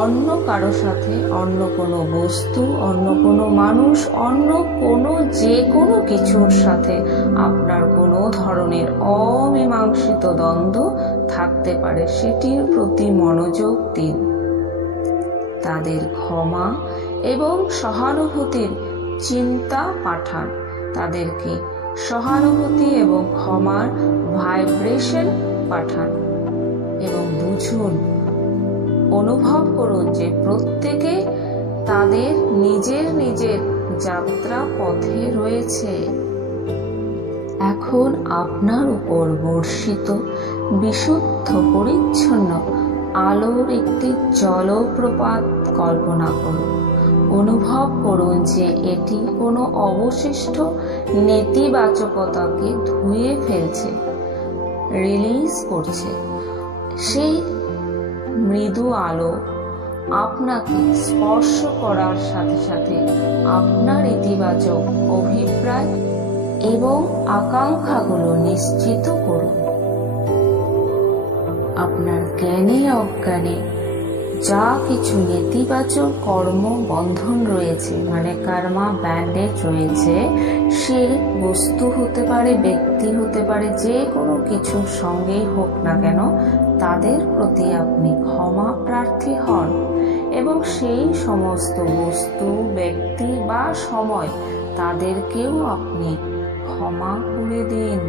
অন্য কারো সাথে, অন্য কোনো বস্তু, অন্য কোনো মানুষ, অন্য কোনো যে কোনো কিছুর সাথে আপনার কোনো ধরনের অমীমাংসিত দ্বন্দ্ব থাকতে পারে, সেটির প্রতি মনোযোগ দিন। তাদের ক্ষমা এবং সহানুভূতির চিন্তা পাঠান। তাদেরকে সহানুভূতি এবং ক্ষমার ভাইব্রেশন পাঠান এবং বুঝুন, অনুভব করুন যে প্রত্যেকে তাদের নিজের নিজের যাত্রা পথে রয়েছে। এখন আপনার উপর বর্ষিত বিশুদ্ধ পরিচ্ছন্ন আলোর একটি জলপ্রপাত কল্পনা করুন। অনুভব করুন যে এটি কোনো অবশিষ্ট নেতিবাচকতাকে ধুয়ে ফেলছে, রিলিজ করছে। সেই মৃদু আলো আপনাকে স্পর্শ করার সাথে সাথে আপনার ইতিবাচক অভিপ্রায় এবং আকাঙ্ক্ষাগুলো নিশ্চিত করুন। আপনার জ্ঞানে অজ্ঞানে যা কিছু নেতিবাচক কর্ম বন্ধন রয়েছে, মানে কর্মা ব্যান্ডেজ রয়েছে, সে বস্তু হতে পারে, ব্যক্তি হতে পারে, যে কোনো কিছুর সঙ্গেই হোক না কেন, তাদের প্রতি আপনি ক্ষমা প্রার্থী হন এবং সেই সমস্ত বস্তু, ব্যক্তি বা সময় তাদেরকেও আপনি ক্ষমা করে দিন।